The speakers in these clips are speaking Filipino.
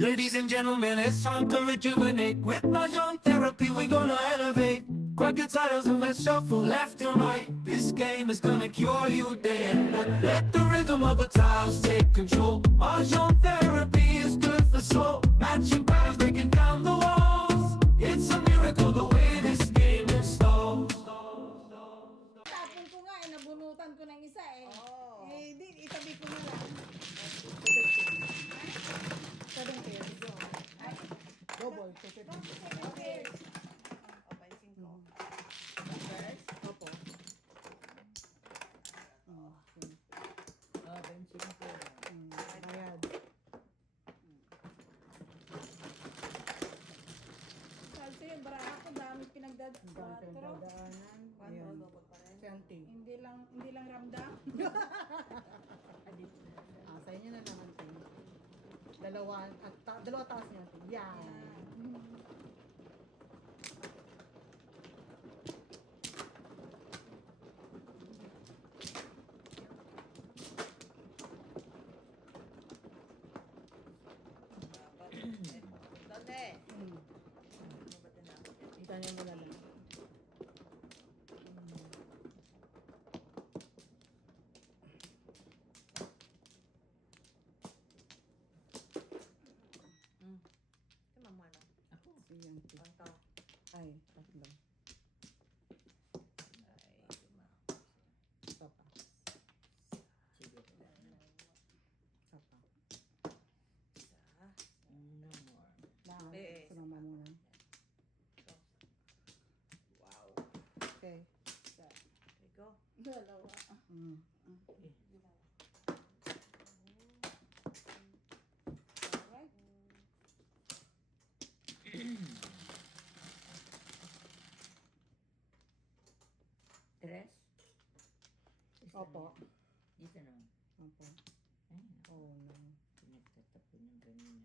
Ladies and gentlemen, it's time to rejuvenate. With Mahjong therapy, we're gonna elevate. Grab your titles and let's shuffle left and right. This game is gonna cure you day and night. Let the rhythm of the tiles take control. Mahjong therapy is good for soul. Matching patterns, breaking down the walls. It's a miracle the way this game installs. Tapon ko nga nabunutan ko ng isa Oo. di, itabi ko na lang. 7 pairs. Ay, Double, 250. okay. Okay, 5. First? Opo. Bayad. Salto yung baraha ko, dami pinagdad. Pero, Dadaanan. Ayan. Sente. hindi lang ramdam. Sa inyo na naman, Ting. Dalawa taas niya, Ting. Yan. Kita niya muna lang. Ayan, Ting. Ay, tatlo. Isa pa. Isa pa. Lahat. Sa mama muna. Okay. Dalawa. Alright. Tres? Opo. Dito naman. Opo. Ay, Oh, no. pinagtatapon yung kanina.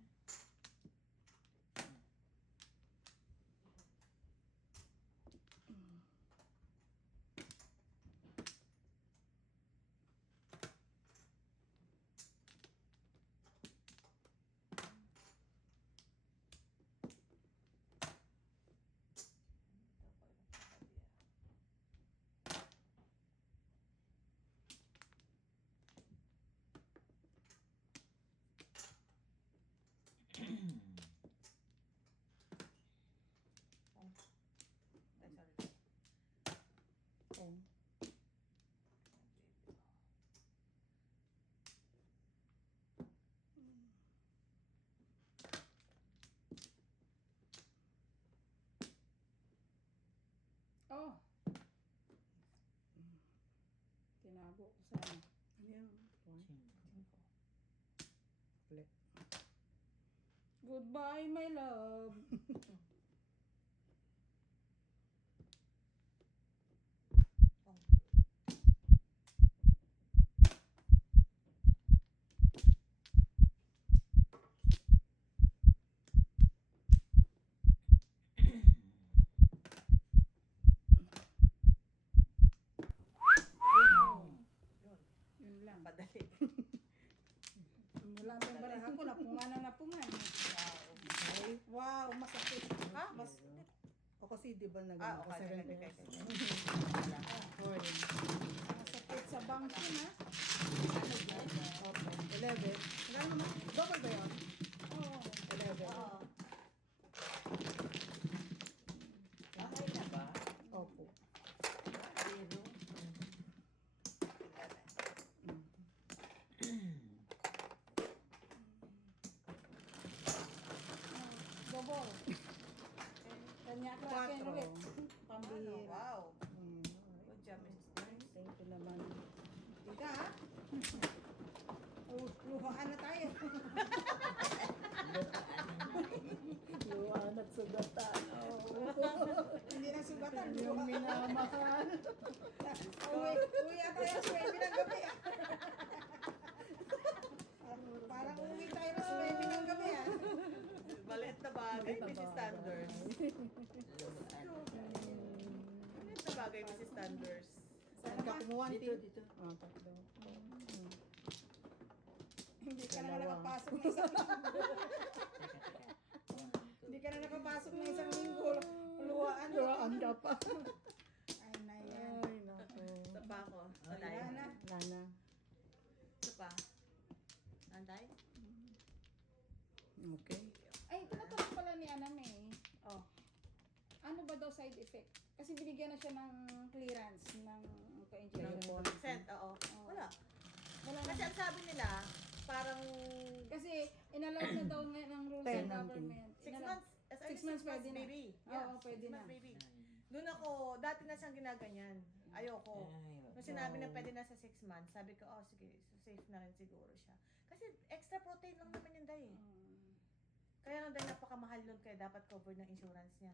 Ten. Oh. Tinago ko sa ano. Ano yan? One. Cinco. Flip. Goodbye, my love. Yun lang. Padali. Wala pa yung baraha ko, napungan na napungan. Okay. Wow, masakit. Ha? Mas... O kasi di ba nag- ako okay. 7 pairs? Okay. 4. Masakit sa bangkin, ha? Opo. 11. Wala naman. Double ba yun? Oo. 11. Okay na ba? Opo. Zero. Double. Kanya ka akin 4. ulit. Pambihira. Wow. Mm. Good job, Mrs. Nice. Thank you naman. Tita, ha? Luhaan na tayo. Luwan at sugatan. Hindi na sugatan. Yung minamahal. Uwi ata yung swimming ng gabi, ah. Parang uwi tayo ng swimming ng gabi, ah. Maliit na bagay, Mrs. Sanders. Maliit na bagay, Mrs. Sanders. Sana ba? Kumuha Dito, dito. tatlo. Hindi ka naman Dalawa. nakapasok ng isang Okay. Ay, tinatanong pala ni Aname. Oh. Ano ba daw side effect? Kasi binigyan na siya ng clearance ng Ng injection. policy. Sent, oo. Oo. Wala. Wala Kasi na. ang sabi nila, parang Kasi inallow na daw ng rules ng Penalty. government. 6 Inallow. months. As early 6 months pwede na. baby. Oo, pwede 6 na. months baby. Doon ako, dati na siyang ginaganyan. Ayoko. Nung sinabi na pwede na sa 6 months, sabi ko, oh sige, so safe na rin siguro siya. Kasi extra protein lang naman yun dahil. Kaya lang dahil napakamahal nun, kaya dapat cover ng insurance niya.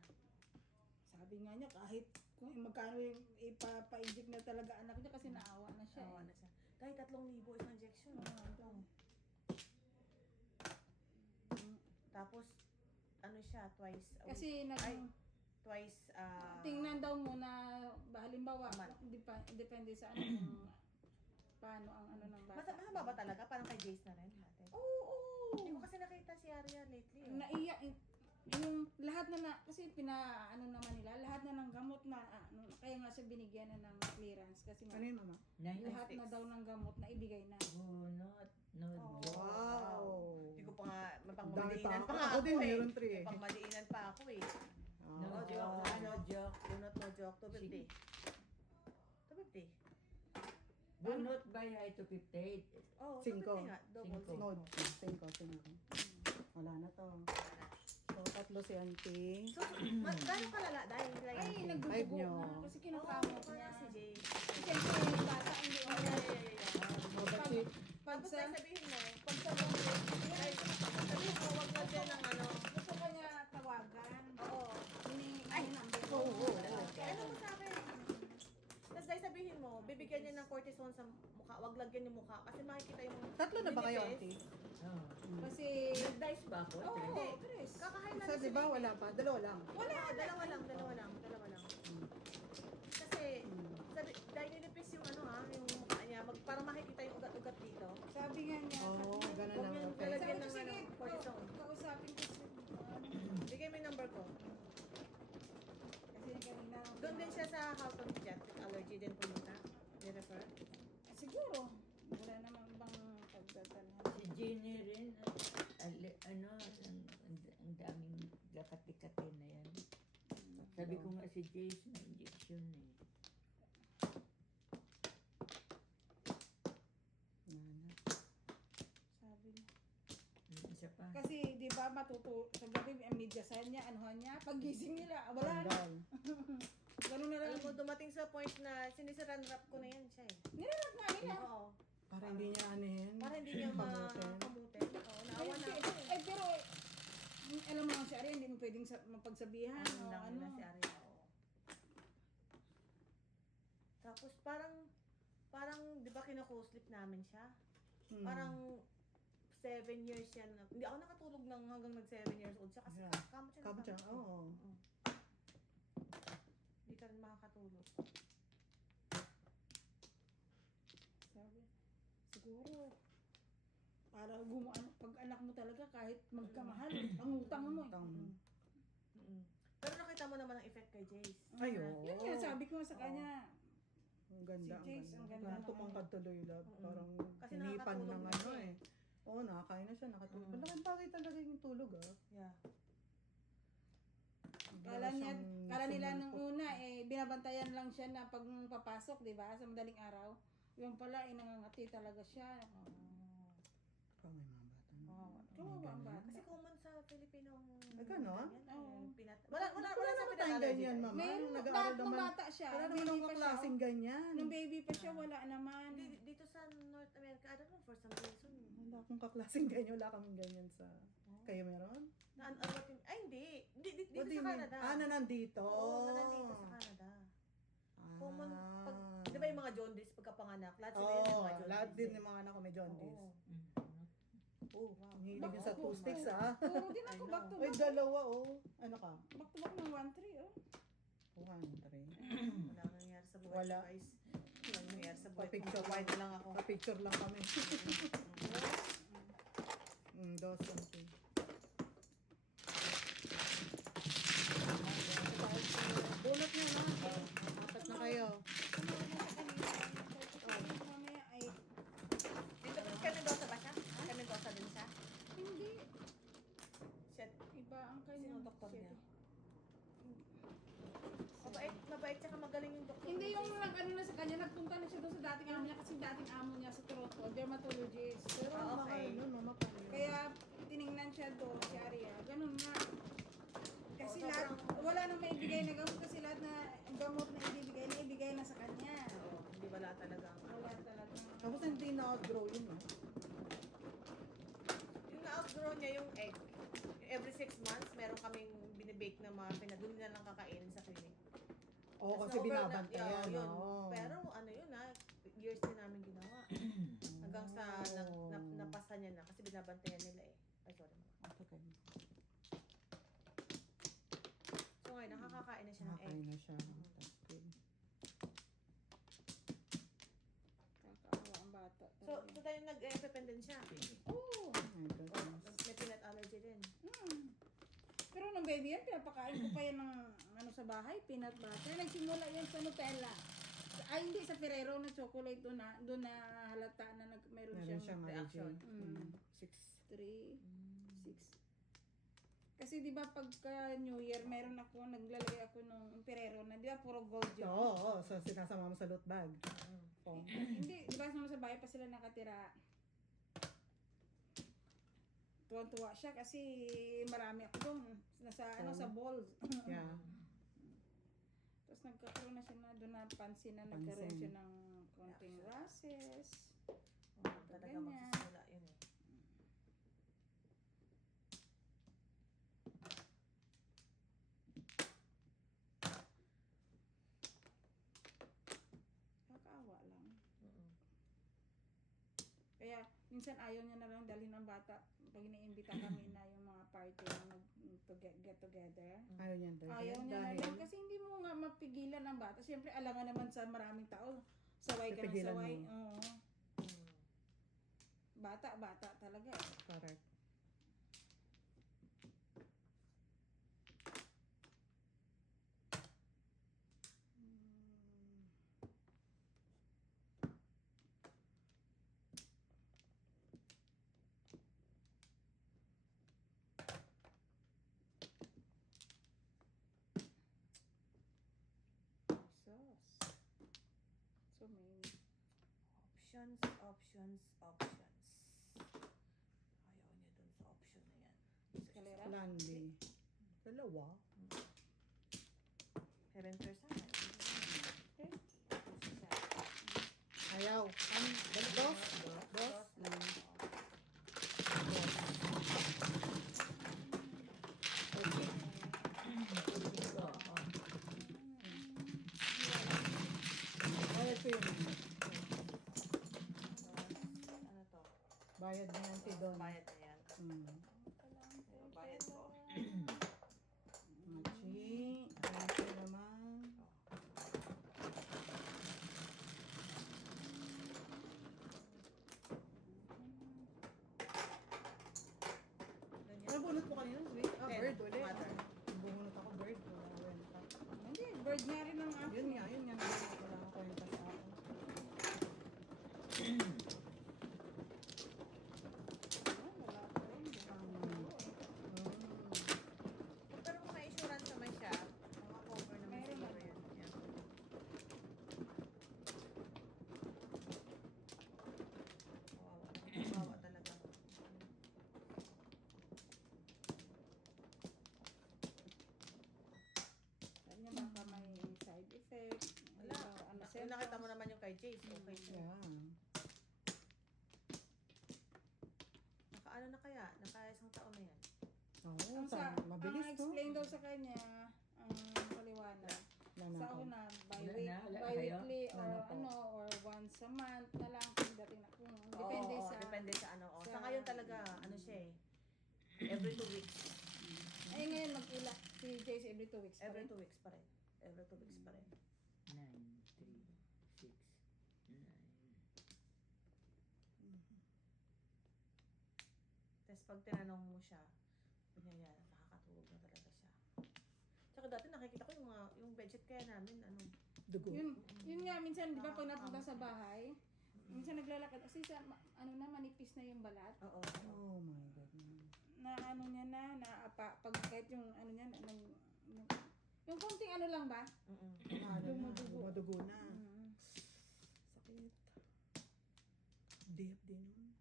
Sabi nga niya, kahit kung magkano yung ipapa-inject na talaga anak niya kasi naawa na siya. Oo, ano siya. Dahil 3,000 isang injection. Oo. Tapos, ano siya, twice a week. Kasi Twice, tingnan daw muna, halimbawa, Aman. depende sa ano, kung paano ang ano ng Mas bata. mahaba ba talaga? Parang kay Jace na rin natin. Oo. Hindi ko kasi nakita si Arya lately. Naiyak, yung lahat na kasi ano naman nila, lahat na ng gamot na, kaya nga siya binigyan na ng clearance kasi nga, Ano yun, mama? lahat na daw ng gamot na ibigay na. Bunot, no Oh. joke. Wow. Hindi ko pa nga, Dami mapangmaliinan pa pa nga ako ako din, eh. meron 3 eh. Pangmaliinan pa ako eh. No Ah. joke, no joke. Bunot no joke, 250. 250. Bunot by high to 58. Oh, 5. 250 nga. Double Cinco. No, 5. Wala na to. So, 3 si auntie. So, gano'ng kalala? Dahil like, Ay, Five nagdudugo nyo. na kasi kinakamot kaya niya. si Jay. Siyempre, yung bata, hindi Oh, mo yeah, yeah, yeah, yeah. Oh, but si, pag Tapos sa, sabihin mo, pag sa ay, sabihin mo, wag na din ng ano. gusto ka niya tawagan, Oo. hiningi ay, number mo. Oo, oo. Ano mo sa akin? Tapos dahil sabihin mo, bibigyan niya ng cortisone sa mukha, wag lagyan yung mukha. Kasi makikita yung 3 na ba kayo, nipis. auntie? Oh. Kasi, Nag-dice ba ako? oo, Hindi. Chris. Kakahain na Isa, si di ba? baby. Wala pa. 2 lang. Wala, dalawa lang. Kasi, sabi, dahil nilipis yung ano ha, yung mukha niya, para makikita yung ugat-ugat dito. Sabi nga niya, Oo, ganun Huwag lang. yung Okay. lalagyan sabi ko, ng sige, ano, cortisone. kausapin ko si, Bigay mo yung number ko. kasi kanina, Doon din siya sa House of Pediatric Allergy din pumunta. Ni-refer. siguro, wala namang ibang pagdatalhan. Si Jenny rin, ano, ang daming lakati-kati na yan. Sabi ko nga si Jace na injection eh. Sabi niya. Isa pa. Kasi, di ba, sa gabi, ang medyasal niya, anuhan niya, paggising nila, wala na. Tanggal. Ganun na lang. Alam mo, dumating sa point na sinisiran wrap ko na yan siya eh. Nilalak nga nila. Oo. Para hindi niya anihin. Para hindi niya Kamutin. makamutin. Oo, naawa na ako eh. Ay, pero, alam mo nga si Arya, hindi mo pwedeng mapagsabihan. Ano o lang ano. na si Arya. Oo. Tapos parang, di ba kina-co-sleep namin siya? Hmm. Parang 7 years yan. Hindi ako nakatulog ng hanggang nag 7 years old siya kasi Yeah. kamot siya. Kamot siya, oo. Hindi ka rin makakatulog. Sabi, siguro, para pag anak mo talaga, kahit magkamahal, ang utang mo. Utang. Mm-mm. Pero nakita mo naman ang effect kay Jace. Ay, oo. Yun nga, sabi ko sa kanya, Ang ganda, Si Jace, ang ganda Parang naman. tumangkad tuloy lang. Oo. Parang Kasi hinipan nakakatulog ng na ano siya eh. Oo, nakakain na siya, nakatulog. Mm. Malaking bagay talaga yung tulog ah. Yeah. kala nila nung una, binabantayan lang siya na pag papasok, di ba, sa madaling araw. Yung pala, nangangati talaga siya. Ikaw may mga bata. Kawawa ang bata. Kasi common sa Filipino. Ay, ganon? Oo. Wala Wala sa naman tayong ganyan, mama. Mayroon, Nag-aaral dahil nung naman. bata siya, Wala naman baby ang pa siya. klaseng ganyan. Nung baby pa siya, wala naman. Dito sa North America, I don't know, for some reason. Wala akong kaklaseng ganyan. Wala kaming ganyan sa... Kayo meron? Ay, hindi. Dito What do you sa mean? Canada. Ah, na nandito. Oo, nandito sa Canada. Common, di ba yung mga jaundice pagkapanganak? Lahat sila yun yung mga jaundice. Lahat din ng mga anak ko may jaundice. Oo. Oh, ang hilig Back yun sa to 2 sticks ah. Puro din ako, I know. back to Ay, back. dalawa oh. Ano ka? Back to back ng 1-3, oh. 1, 3. Wala nang nangyari sa buhay Wala. ko, guys. Wala nang nangyari sa buhay ko. Pa-picture White na lang ako. Pa-picture lang kami. Dos, okay. Bunot niya na. Apat na kayo. Tumawag na sa kanila. Mamaya ay, Dito, kay Mendoza ba siya? Kay Mendoza din siya? hindi. nag-ano na sa kanya, nagpunta na siya doon sa dating amo niya kasi dating amo niya sa Toronto, dermatologist. Pero ang mahal Okay. nun, mama, paano yun? Kaya tiningnan siya doon, si Aria. Ganun nga. Kasi Oo, lahat, sobrang- wala nang maibigay na gamot kasi lahat na gamot na ibigay na sa kanya. Oo, hindi wala talaga. Wala talaga. Tapos hindi na-outgrow yun, no? Yung na-outgrow niya yung egg. Every 6 months, meron kaming binibake na mga doon na lang kakainin sa clinic. Oo, Tas kasi na-over na- binabantayan, yun. oo. Pero ano yun years din namin ginawa. Hanggang sa napasa niya na kasi binabantayan nila eh. Ay, sorry. Okay. So ngayon, nakakakain na siya ng egg. Nakakain na siya. That's good. Kakaawa ang bata. So tayo nag-dependent siya. Oo. Oh my goodness. May peanut allergy din. Pero nung baby yan, pinapakain ko pa yan ng ano sa bahay, peanut butter. Nagsimula yan sa Nutella. Ay, hindi, sa Ferrero na chocolate doon na halata na meron Meron siyang siyang reaction. allergy. 3, 6. Kasi di ba pagka New Year, meron ako, naglalagay ako ng Ferrero na, di ba puro gold yun? Oo, oo. So, sinasama mo sa loot bag. Oo. Hindi, di ba naman sa bahay pa sila nakatira. Tuwan-tuwa siya kasi marami ako doon. Nasa, sa balls. Yeah. Tapos nagkakaroon na siya na doon na pansin na nagkaroon Pansin. siya ng konting rashes. Talaga Ganyan. magsisimula yun eh. Kakaawa lang. Mm-mm. Kaya minsan ayaw niya na lang dalhin ang bata pag iniimbita kami na yung mga party na get together. Ayaw niyan dahil. Ayaw niya na lang kasi hindi mo nga mapigilan ang bata. Siyempre alangan naman sa maraming tao. Saway ka ng Pipigilan saway. mo. Oo. Mm. Bata talaga eh. Correct. Sus. So many. Options. Ayaw niya dun sa option na yan. Escalera? Landy. Dalawa. 7%. Okay. Ayaw. Dos? Dos? Bayad ko yun. Ano to? Bayad ni auntie doon. Bayad na yan. Bayad ko. Machi. Thank you naman. Ganyan. Ano bunot mo kanina? Sweet? Ah, Ten. bird ulit. Mother. Bunot ako bird. Wala akong kwenta. Hindi, bird nga rin ang akin. Yun nga. Wala akong kwenta sa akin. Wala pa rin. Pero kung may insurance naman siya, maka-cover naman Meron siguro naman. yan. Yeah. Kawawa talaga. Sabi niya baka may side effect. Wala. Ano, Kung nakita mo naman yung kay Jace, okay siya. Yeah. Naka-ano na kaya? Naka-isang taon na yan. Oo, Ang sa, mabilis ang to. explain daw sa kanya, ang paliwanag, Wala sa na ako. una, Wala na, wala na bi-weekly Wala or na po. ano, or once a month na lang kung dating na kung depende Oo, sa, depende sa ano. Oh. Sa sa- ngayon talaga, ano siya eh. Every 2 weeks. ay ngayon mag-ila, si Jace every 2 weeks pa Every rin. 2 weeks pa rin. Every 2 weeks pa rin. 9, 3, 6, 9. Tapos pag tinanong mo siya, ganyan, nakakatulog na talaga siya. Tsaka dati nakikita ko yung bedsheet kaya namin, ano, Dugo. Yun nga, minsan, di ba pag napunta sa bahay, minsan naglalakad, kasi sa, ano na, manipis na yung balat, oo. Oh my goodness. na ano niya na pag kahit yung ano niya, yung konting ano lang ba? Mm-mm. Ano na, Dumudugo. dumudugo na. Mm. FDF din yun.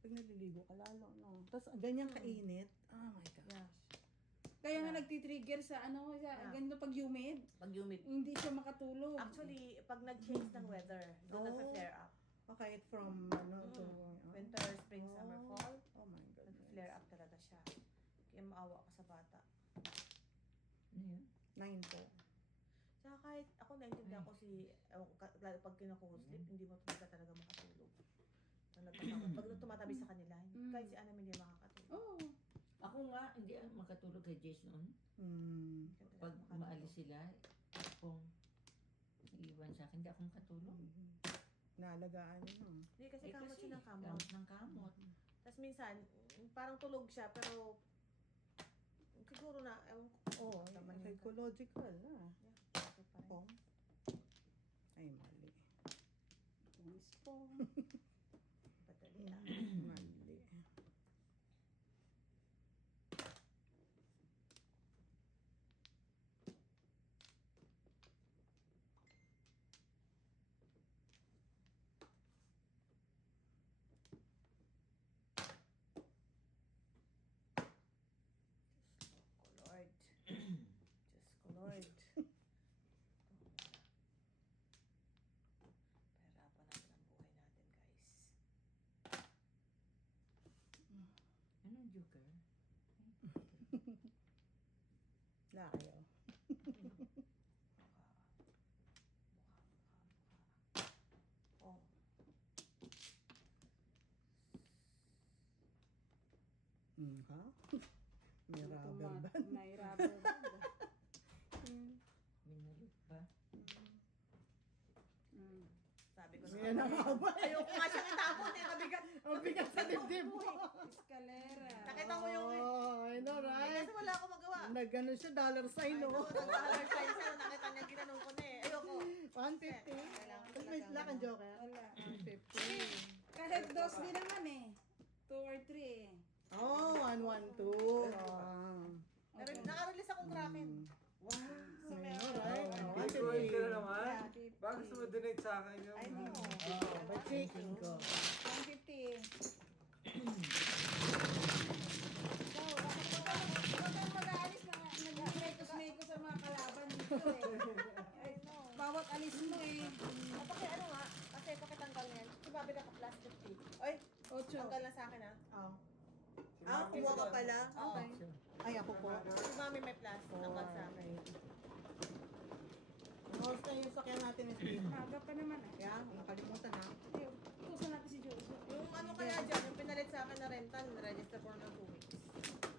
Pag naliligo ka lalo, no? Tapos ganyan kainit. Oh my gosh. Yeah. Kaya nga nagtitrigger sa ano, ganito pag humid. Pag humid. Hindi siya makatulog. Actually, pag nag-change ng weather, doon Oh. nag-flare up. Okay, from ano to... Winter, spring, summer, fall, Oh my goodness. nag-flare up talaga siya. Kaya maawa ka sa bata. Ano yun? 9 po. Tsaka kahit ako naintindihan ko si, lalo pag kinukusleep, hindi mo talaga makatulog. Pag tumatabi sa kanila, kahit si Anam hindi makakatulog. Oo. Ako nga, hindi ako makatulog kay Jace noon. Hindi Pag makakatulog. umaalis sila, kung iiwan sa akin, hindi ako makatulog. Naalagaan niyo, no? Hindi kasi Eh, kamot kasi, siya ng kamot. kamot ng kamot. Tapos minsan, parang tulog siya, pero siguro na, ewan ko. Oo, Tama niya. psychological na. Bakit pa rin? Pong. Ay, mali. Pong. Padali lang. Mali. Oh, Lord. Diyos ko, Lord. Pahirapan natin ang buhay natin, guys. Anong joker? Wala kayo. Oh. Ha? May rubber band. May rubber band. Minulot ba? Sabi ko May nakakabay. ayoko nga siyang itapon eh, mabigat. Ang bigat sa dibdib mo. Escalera. Nakita mo yung Oh, I know, right? kasi wala akong magawa. Nag-ano siya, dollar sign, Ay, no? no, nag-dollar sign siya. Nakita niya, ginanong ko na eh. Ayoko. 150. Kailangan Tapos may talaga, lakad joker. Wala. 150. Kahit dos din naman eh. 2 or 3 eh. Oh, 112. Ah. Pero naka-release akong Kraken. Wow. So, I meron. know, right? Oh, Bitcoin ka 150. na naman. Yeah, 50. Bakit sumudonate sa akin yung... I know. Oh, but shaking ko. 150. Ikaw, huwag kang mag-aalis na nag-mekos-mekos sa mga kalaban dito eh. I know. Bawat alis mo eh. Ano nga, kasi pakitanggal yan. Sumabi ka plus 50. Oy, 8. tanggal na sa akin ha. Oh. kumuha ka pala? Okay. Ay, ako po. Si Mami may plus, tanggal sa akin. Host na yung sakyan natin ni Steve. Maga pa naman eh. Kaya, nakalimutan ha. Tusan natin si Jojo. Yung ano kaya dyan, yung pinalit sa akin na rental, na-register for ng 2 weeks.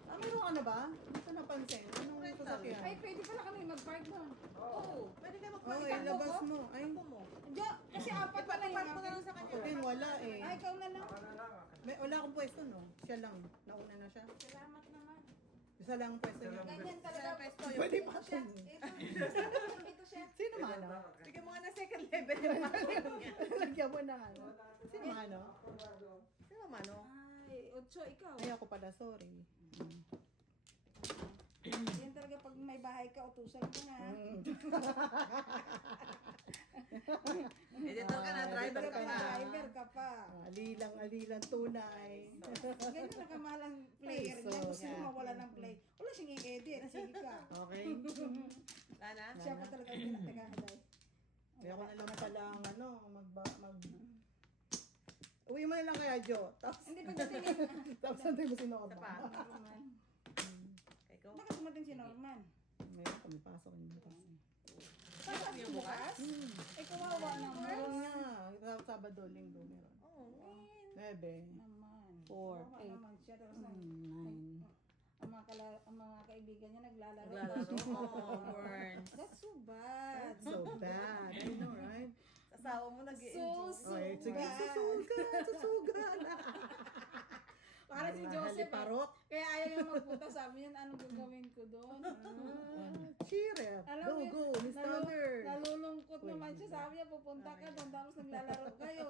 Ah, meron ka na ba? Hindi ko napansin. Anong Rental. sasakyan? Ay, pwede pala kami mag-park doon. Oo, pwede kayo Oh, magpakita. ilabas mo. Ay, Takbo mo. Jo, kasi apat pa lang Ipapark yung mo na lang sa kanya. din wala eh. Ay, ikaw na lang. Wala akong pwesto, no? Siya lang. Nauna na siya. Salamat naman. Isa lang ang pwesto niya. Ganyan Sa talaga. pesto Pwede yung... pa siya. Ito siya. Sino mano? Bigyan mo nga na second level yung mano niya. Lagyan mo na ano. Sino mano? Sino mano? Ay, 8 ikaw. Ay, ako pala, sorry. Yan talaga pag may bahay ka, utusan ka na. Editor ka na, driver ka pa. Driver ka pa. Alilang tunay. Ganyan nakamahal ang player niya. Peso. Gusto mo mawala ng play. Wala siyang i-edit. Sige ka. Okay? Lana? Siya pa talaga ang pinatagahaday. Kaya ako na lang pala ang ano, Uwi mo na lang kaya, Jo. Tapos, Hindi pa datingin. tapos natin mo si Isa Norma. pa. Norman. Okay, go. Bakit dumating si Norman? Ngayon, pumipasok yung bukas. Pasok yung bukas? Eh, kawawa naman. Meron nga. Sabado, linggo, meron. Oh, man. 9. Naman. 4, Kawawa 8, naman siya. Tapos 9. ang mga kaibigan niya naglalaro. Naglalaro. Oh, burns. That's so bad. So bad. I know, right? Asawa mo nag-i-enjoy. Okay, sige, bad. susugan. Para si Joseph. Haliparot. Kaya ayaw niya magpunta. Sabi niya, anong gagawin ko doon? Cheer. Alam mo, Go, Miss Mother. nalulungkot naman siya. Sabi niya, pupunta ka doon. Tapos naglalaro kayo.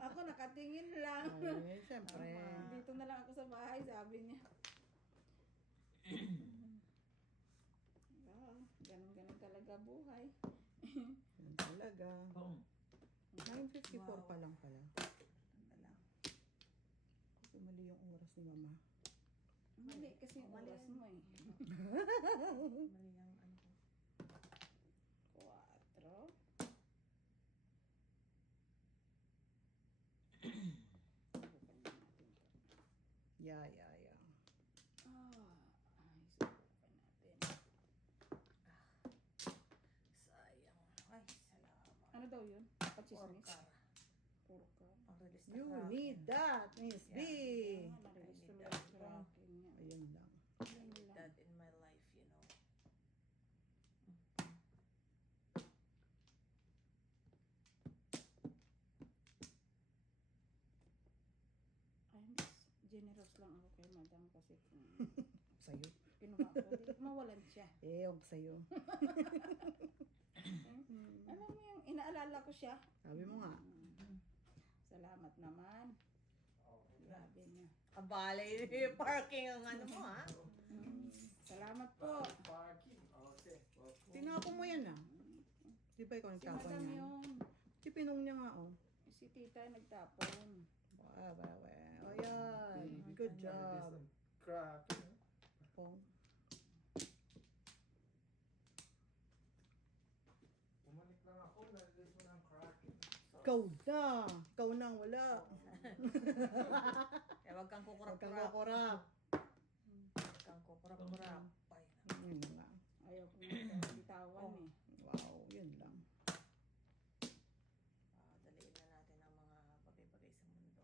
Ako nakatingin lang. Ay, siyempre. Dito na lang ako sa bahay, sabi niya. Ganun talaga buhay. Yan talaga. Kung 9:54 Wow. pa lang pala. Wala. Kasi mali yung oras ni mama. Mali kasi yung Mali oras yan. mo eh. Mali ang ano ko. 4. Yeah. Ay, subukan natin. Sayang. Ay, salamat. Ano daw yun? Pachismis? Orkar. Porka. Ang release na You Kraken. need that, Miss B. Ah, na-release I ko need na that. yung Kraken yan. Ayun lang. I need that in my life, you know. Ay, mas generous lang ako kay madam kasi kung Sa'yo. kinuha ko, di, mawalan siya. Huwag sa'yo. Alam mo yung inaalala ko siya. Sabi mo nga. Salamat naman. Grabe na. Kabalay yung parking ang ano mo, ha? Salamat po. Parking. Okay. Tinapon mo yan ah. Di ba ikaw Si nagtapon madam yan? yung, Si Pinong niya nga oh. si tita nagtapon. O yan. Good job. Crack. Pong. Bumalik lang ako. Nalilis mo ng crack. Ikaw na ang wala. Kaya wag kang Huwag kang kukurap-kurap. kukurap. Huwag kang kukurap-kurap. Ay, Yun na nga. Ayaw ko nga bitawan eh. Wow, yun lang. daliin na natin ang mga bagay-bagay sa mundo.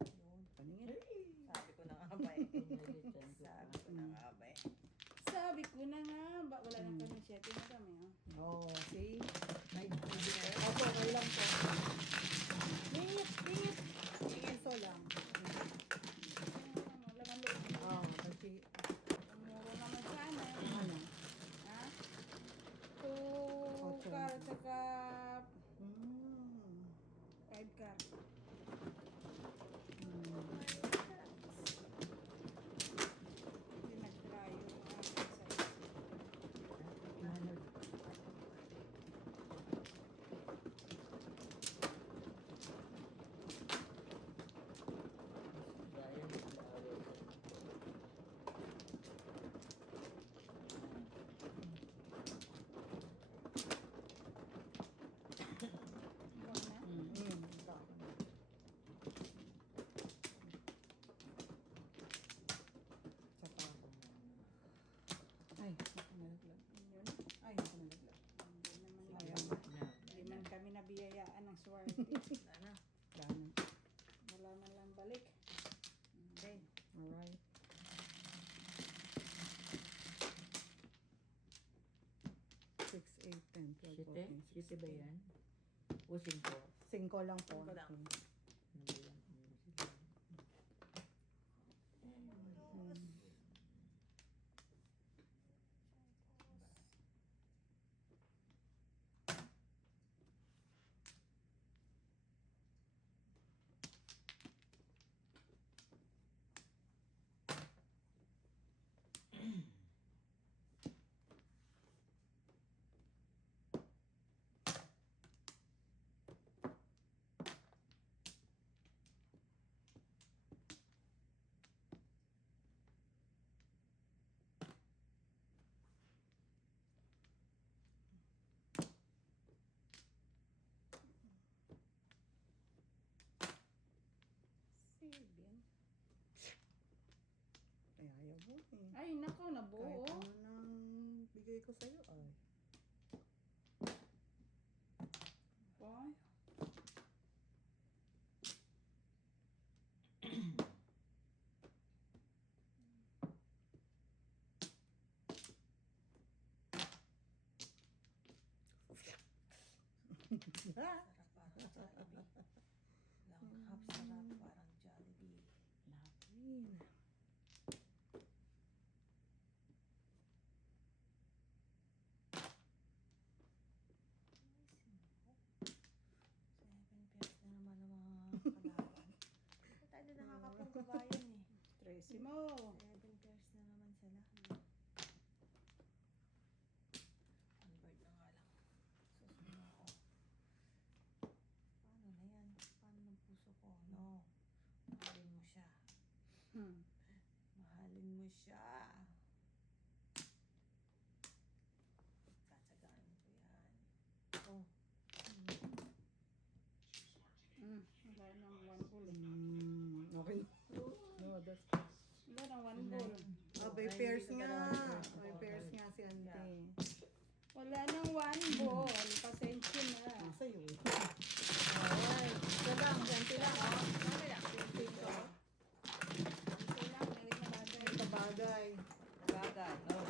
Yun. Paningin. Sabi ko na nga ba eh. Sabi ko na nga ba eh. Sabi ko na nga, wala nang kami 7 na kami ha. Oh, see? May hindi na. Opo, okay lang po. Dingit. Iso lang. Laman loob mo. Oh, kasi, Muro naman sana. ano? Ha? 2 car at saka 5 car. Hindi nag-try yung size. Huwag na. Saka ako. Ay, ako nalaglag. Yun. Ay, ako nalaglag. Hindi naman Ayan. Hindi man kami nabiyayaan ng swerte. Wala na. Ganun. Wala man lang balik. Okay. Alright. Six, 8, 10, 12, 14, Site ba yan? O 5? 5 lang po. 5 lang. Ano ba yan? Seven. Ay, ayaw mo eh. Ay, nako, nabuo. Kahit ano nang bigay ko sa'yo, ay. Po. Sarap parang Jollibee. Langhap sarap parang Jollibee. Natin. Seven pairs na naman ang mga kalaban. Hindi tayo din nakakapong kabayan eh. Tracy mo. 7 pairs na naman sila. Convert na nga lang. Sus mo ako. Paano na yan? Paano ng puso ko? No. Mahalin mo siya. Mahalin mo siya. Tsatsagaan ko yan. Oh. Wala nang one ball. Okay. No, that's... Wala nang one ball. Ah, by pairs nga. By pairs nga si Ante. Wala nang one ball. Pasensya na. Sa'yo eh. Alright. Isa lang. Ante lang. Ano lang? Ito. Ito lang, may nabagay. Ito bagay. Bagay. Oh.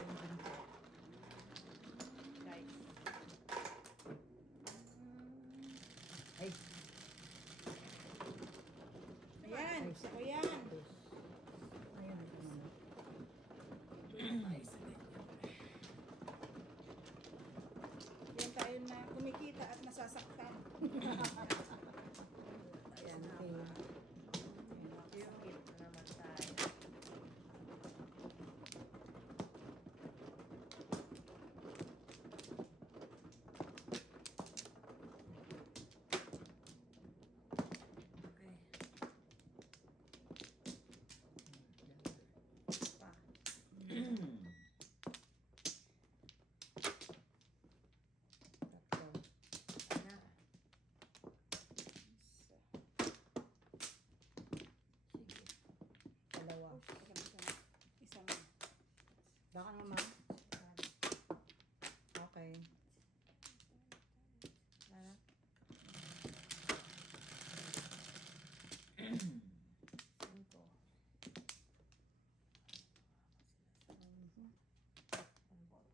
Guys. Ay, Ayan, gusto ko yan. Ayun. Ito naman. Yan tayo na kumikita at nasasaktan. Ayan. Okay. Cute na naman tayo. Okay. Pa. Tatlo. Na. Sige. Dalawa. Isa mo. Baka naman. Okay. Nana. Cinco. One ball.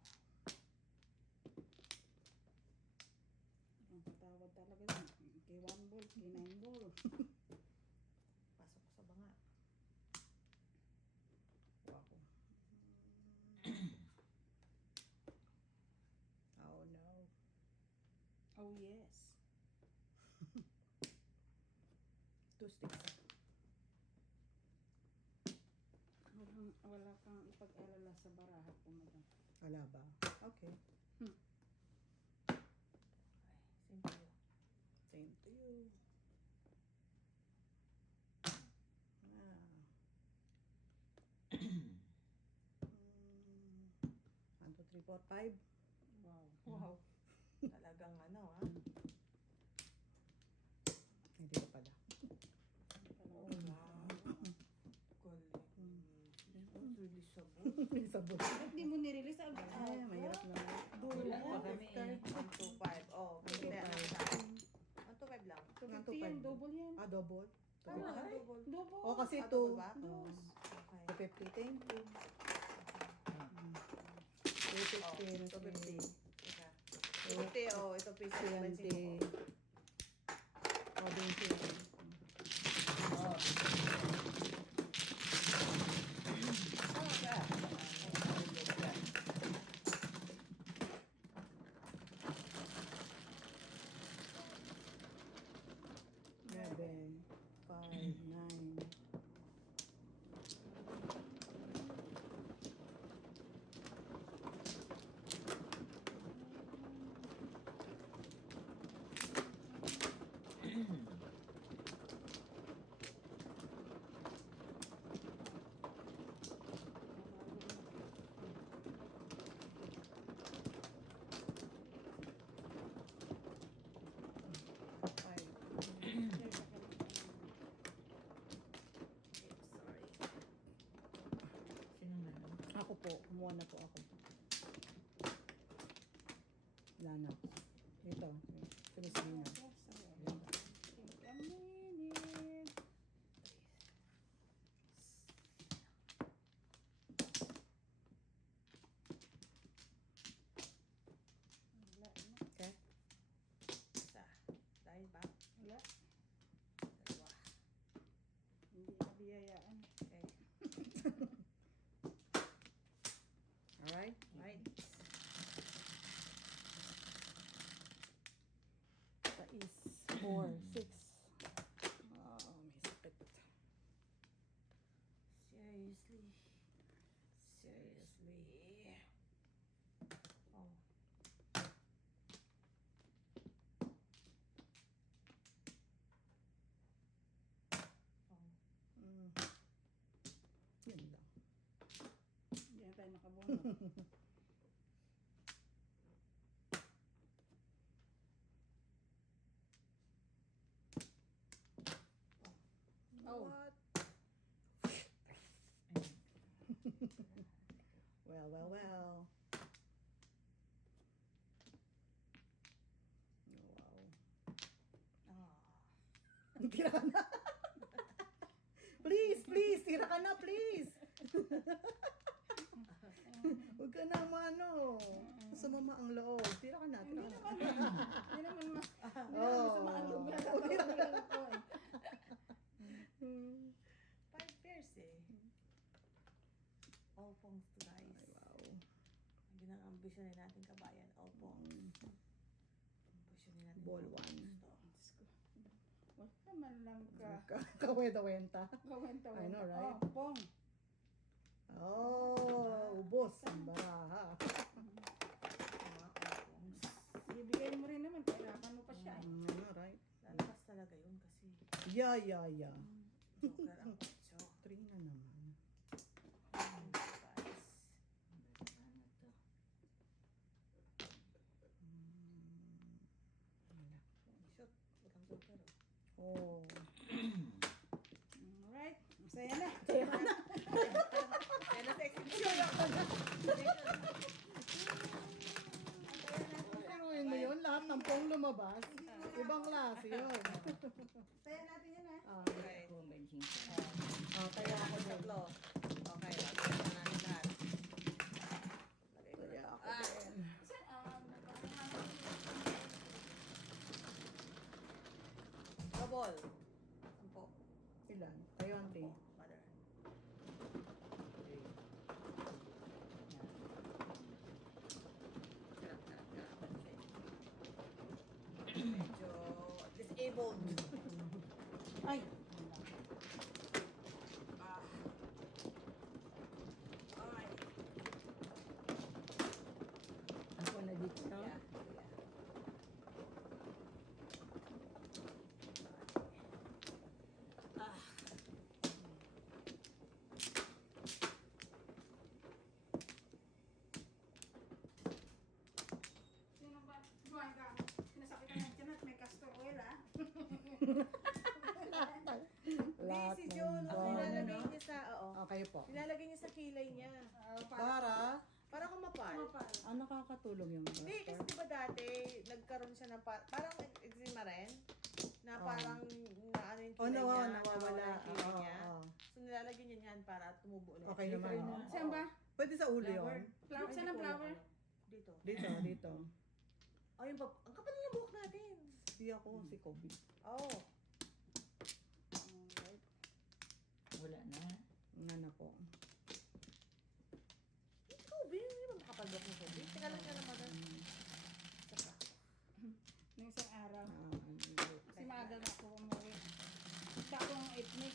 Ang patawad talaga yun. Kay one ball, kay nine ball. Pasok ko sa banga. Wow. Oh no. Oh yes. 2 sticks. Wala kang ipag-alala sa baraha ko, madam. Wala ba? Okay. Okay. Same to you. Same to you. Ah. 1, 2, 3, 4, 5. Wow. Wow. Talagang ano ah. Hindi ko pala. Oh, wow. Galing. It's really sabon. May sabon. Ba't di mo nirelease? Ay, mahirap naman. wala pa kami. 125. Oh, hindi. 125 lang. 250 yan, double yan. Ah, double? Tama, Okay. double. Double. Oh, kasi Ah, 2. double ba? Dos. Okay. 250. Thank you. Oh, 250. 250. Teka. 250, oh, ito piso. Siyente. O, 20. Oh. Ano ka? Seven, 5, 9. Sino na lang? Ako po, kumuha na po ako. Wala na. Ito, sumisili na. Take a minute. Wala na. Okay? Isa. Dahil ba? Wala. Dalawa. Hindi na biyayaan. Okay. Alright? Right. Is 4, 6. Oh, may sakit. Oh. What? Well. Oh, wow. Tira ka na. Please, tira ka na, please. Huwag ka na mano. Sumama ang loob. Tira ka na. Hindi naman masama ang loob na tira ka lang ako eh. 5 pairs eh. All pongs to guys. Ay, wow. Yun ang ambisyonin natin kabayan. All pongs. Ambisyonin natin. Ball all one. pongs to. Wala man lang ka. Kawenta-wenta. Gawenta. I know, right? Oh, pong. Oh, ubos ang baraha. Mga all pongs. Ibigay mo rin naman. Kailangan mo pa siya eh. Ano, right? Lalakas talaga yun kasi Yeah. joker ang 8. 3 na naman. Guys. Ano to? Shoot. Walang joker oh. Oh. Alright. Masaya na. Kaya nasa exhibition ako na. Pero mo yun, lahat ng pong lumabas. Ibang klase yun. Masaya natin yan ha. Okay. Ako, medyo. Kaya ako din. Tatlo. Okay, lagyan na natin lahat. Lagay ko Kaya na. ako din. Double. 10. Ilan? Kayo, auntie. Mother. Medyo disabled. Ay! Ako na dito, no? Yeah. Sino ba? Buhay ka. Sinasakit ka ng tiyan at may castor oil ha. Hindi, si John, nilalagay niya sa, Okay po. nilalagay niya sa kilay niya. Para, Para kumapal. nakakatulong yung Hindi, kasi di ba dati, nagkaroon siya ng parang eczema rin, na parang na ano yung kilay niya, nawawala. yung kilay niya. Oo. So nilalagay niya yan para tumubo ulit. Okay naman. Saan ba? Pwede sa ulo yun. Flower? Saan ang flower? Dito. Dito. Oh, yung ang kapal ng buhok natin. Si ako, si Kobe. Oh. Wala na. Nga na po. Ikaw, Bin, hindi ba makapal buhok mo, Bin? Teka lang ka naman. Saka. Nung isang araw. Ano, Kasi maaga na ako umuwi. Sa akong ethnic.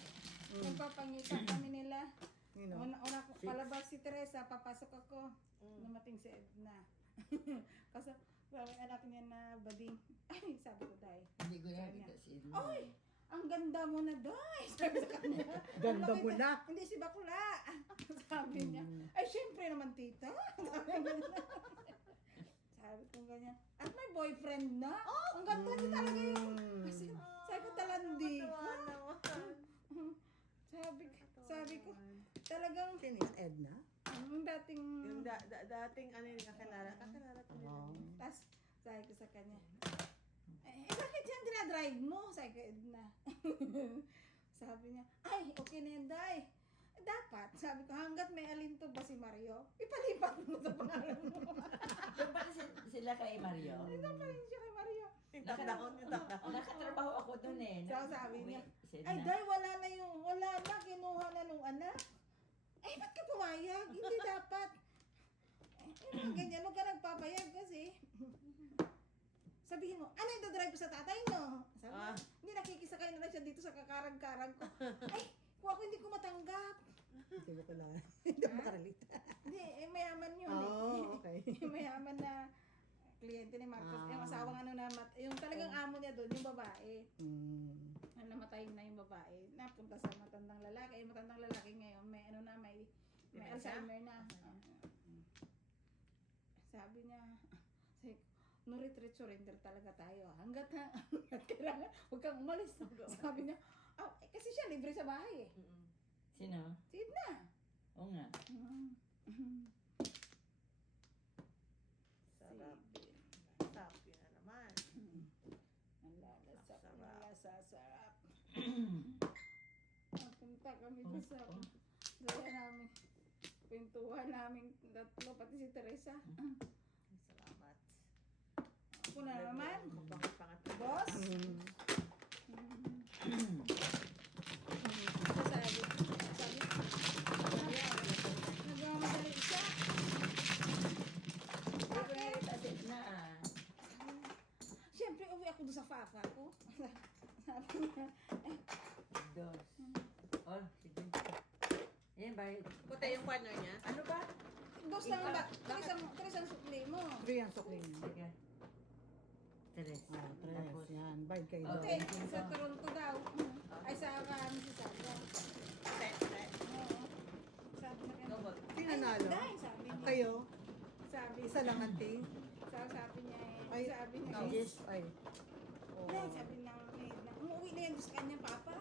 Nagpapangita kami nila. you know. Una ko palabas si Teresa, papasok ako. Namating si Edna. Kasi parang anak niya na bading. Ay, sabi ko, Day. Hindi ko Sabi nakita niya, si Edna. Ay, ang ganda mo na, Day. Sabi sa kanya. Ganda "Ang mo laki- na." Hindi si bakla. Sabi niya. Ay, syempre naman, tita. Sabi ko ganyan. At may boyfriend na. Ang ganda niya talaga yung. Kasi, sabi ko, talandi ka. Matawa naman. Sabi ko, talagang, Sino yun? Edna? ang dating, Yung dating ano yung kakilala ko nila. tas, sabi ko sa kanya, bakit yan dinadrive mo? Sabi ko, Edna. Sabi niya, ay, okay na yan, Day. Dapat, sabi ko, hanggat may alinto ba si Mario, ipalipat mo sa pangalan mo. Doon pala sila kay Mario. Ito pa rin siya kay Mario. Yung takdakon. Nakatrabaho ako doon eh. So, sabi niya, Si ay, Edna. Day, wala na, kinuha na nung anak. Ay, ba't ka pumayag? Hindi dapat. Yung mga ganyan, huwag ka nagpapayag kasi. Sabihin mo, ano yung drive sa tatay mo? Sabi mo, hindi nakikisakay na lang siya dito sa kakarag-karag ko. Ay, kung ako hindi ko matanggap. Hindi ko pala. Hindi ko makarelate. Hindi, mayaman yun Oh, okay. mayaman na kliyente ni Marcos. Yung asawang ano na, yung talagang amo niya doon, yung babae. Namatay na yung babae. Napunta sa matandang lalaki. Yung matandang lalaki ngayon, may ano na, may Dementia? Alzheimer na. Sabi niya, sabi, no retreat surrender talaga tayo. Hanggat kailangan, huwag kang umalis. Sabi niya, kasi siya libre sa bahay eh. Sino? Si Edna. Oo nga. Sarap. Sarap yun na naman. Ang lalasap, Sarap. nalasasarap. Punta kami doon sa namin. Pintuhan namin tatlo, pati si Teresa. Salamat. Ako na naman. Pangat na Boss? Sabi, nagmamadali siya. Bakit? Asit na Siyempre, uwi ako doon sa fafa ko. Sabi niya, Dos. Oh, sige. Yan ba? Puti yung partner niya. Ano ba? dos lang ba? Tres ang sukli mo. 3 ang sukli niya. Sige. Tres. Ah, 3. Tapos, Yan. Bayad kayo Oh, doon. Puti, sa Toronto daw. Ay, sa Mississauga. Puti. Oo. Sabi na ganun. Double. Sino nanalo? Dahil sabi niya. Kayo? Sabi, Isa lang ante? sabi niya eh. Ay, Sabi niya no. eh. Yes. Ay. Ay, sabi ng maid na, umuwi na yan sa kanya, Papa.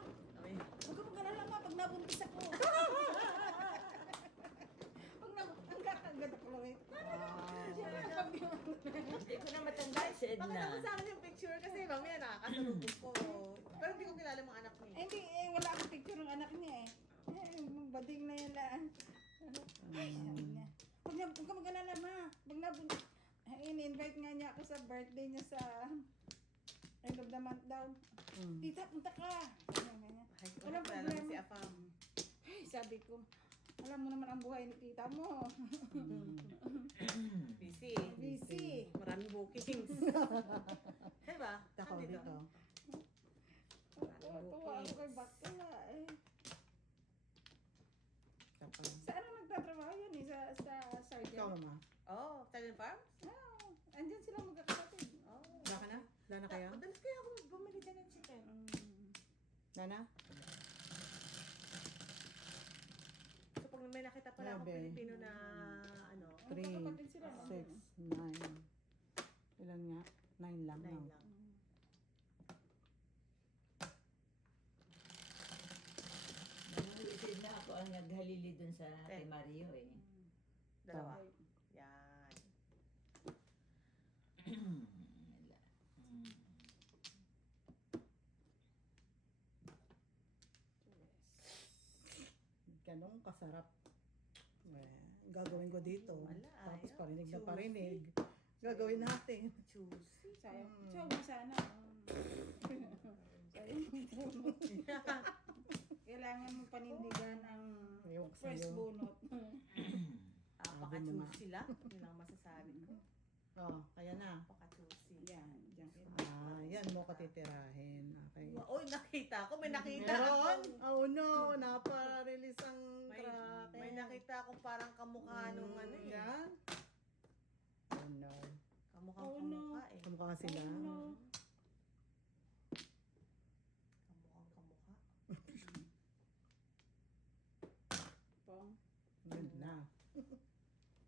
Ay, Huwag ka mag-alala ma, pag nabuntis ako. Pag nabuntis ako lang eh. Hindi ko na matanda si Pakita mo Edna. sa akin yung picture kasi mamaya nakakasalubong ko. Pero hindi ko kilala mga anak niya. Eh, hindi, wala akong picture ng anak niya eh. Bading na yan lang. Ay, sabi niya. Huwag ka mag-alala ma, pag nabuntis. In-invite nga niya ako sa birthday niya sa end of the month daw. Tita, punta ka. Ganyan. Ay, Walang kilala mo problema. si Afam. Ay, sabi ko, alam mo naman ang buhay ni tita mo. Busy. Busy. Maraming bookings. Diba? Ako Nandito. dito. Tuwa ako kay Bakla eh. Tapos. Sa ano nagtatrabaho yun eh? Sa Ikaw, Sergeant? mama. Oh, Talent Farm? Oo. Andyan sila magkakapatid. Oh. Daka na? Dana kayo? Madalas kaya ako bumili dyan ng chicken. Dana? So pag may nakita pala akong Grabe. Pilipino na ano, 3, Magkakapatid sila. 6, 9. Ilan nga? 9 lang. 9 no? lang. Nangulitin na ako ang naghalili dun sa kay Mario eh. Dalawa. Ay, Yan. Wala. Ganong kasarap. Gagawin ko dito. Wala, Tapos ayaw. parinig na Juicy. parinig. Gagawin natin. Juicy. sayang. Mm. Sayang mo sana. Sayang. Kailangan mo panindigan ang Ewan ko first sa'yo. bunot. Apaka-juicy lang. Yun lang masasabi ko. Oh, kaya na. Apaka-juicy. Yan, diyan kayo. Yan mo katitirahin. Okay. Oy, nakita ko. May nakita Meron? ako. Oh no, napa-release ang May, crack. may nakita akong parang kamukha nung ano eh. Yan? Oh no. Kamukhang Oh, no. kamukha eh. Kamukha sila. Oh, no. Kamukhang kamukha. Pong. Yun na.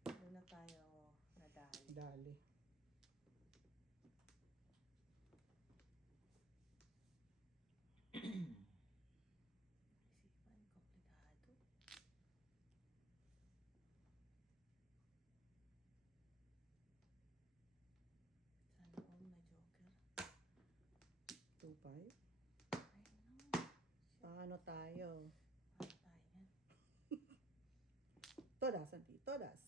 Doon na tayo nadali. Dali. Isipan, komplikado. Sana all na joker. 2-5. Ay, no. Paano tayo? Paano tayo yan? Todas, Santi. Todas.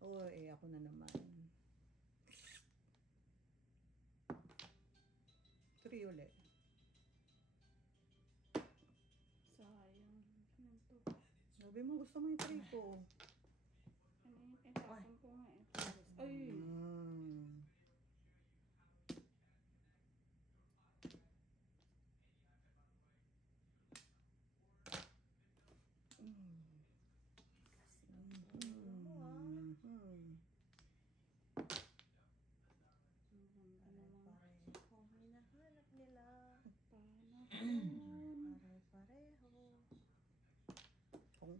Oh, ako na naman. 3 ulit. Sayang. Ano to? Sabi mo, gusto mo yung 3 ko. Ano yung tinapon ko nga eh. Ay! Mm. Ano ah? Mhm. Ano Ano naman. pareho hinahanap nila. Pare-pareho. Pong.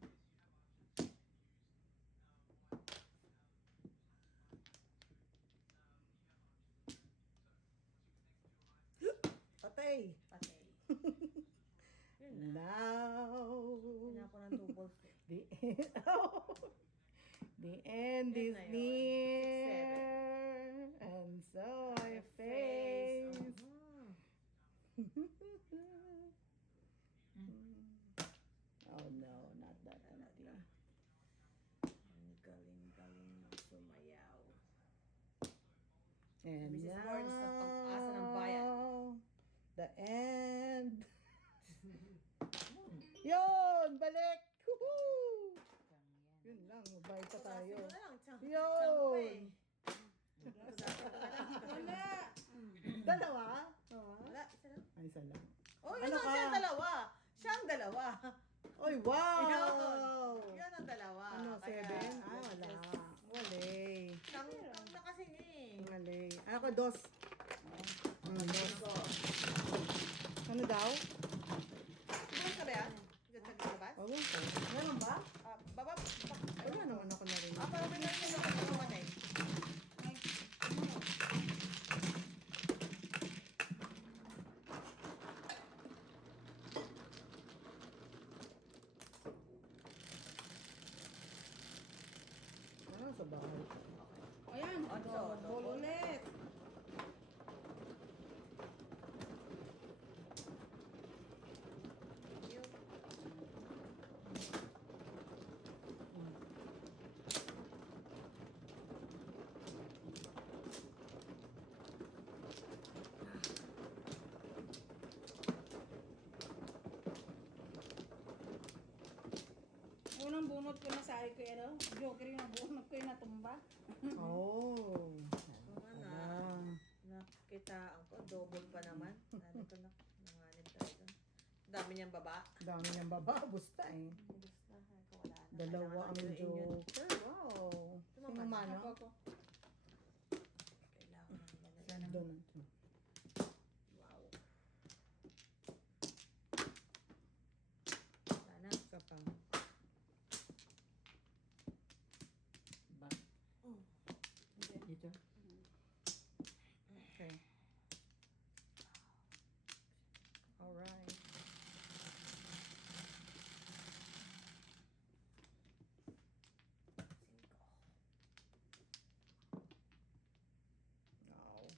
Patay. Patay. Yun na. Now. Yun ako ng double flip. The end. The end Yun is na yun. near. And so I face. Oh no, not that empty. Ang galing-galing ng sumayaw. And Mrs. Lawrence ng pag-asa ng bayan. now, the end. Yun! Balik! Woohoo! Yun lang, mabay pa tayo. Siguro na lang, chang Yun! pa eh. Wala. Dalawa? Oo. Wala, isa lang. Ay, isa lang. Oh, Ano yun ang ka? siya ang dalawa. Siya ang dalawa. Oy, wow! Yan ang dalawa. Ano, Kaya, 7? Ah, wala. Wali. Siyang na kasi niya eh. Wali. Ano ko, dos? Dos. Ano daw? Siguro ka ba yan? Sa labas? Ewan ko. Meron ba? Baba. Wala naman ako narinig. Parang may narinig ako sa namatay. Ano sa bahay? Ayan, ball ulit. Unang bunot ko na sa ko ano, joker yung bunot ko yung natumba. Oh. Na, nakitaan ko, double pa naman. Ano ko na, nanganib talaga. Dami niyang baba. Dami niyang baba. Busta eh. Gusto na, wala na. Dalawa ang Kailangan ko yun. joker. Wow. Sino Tumama. mano? Ako. Kailangan na nila. Doon. Wow. Sana. Isa pa. Ba? Hindi. Dito? Okay. Alright. Now.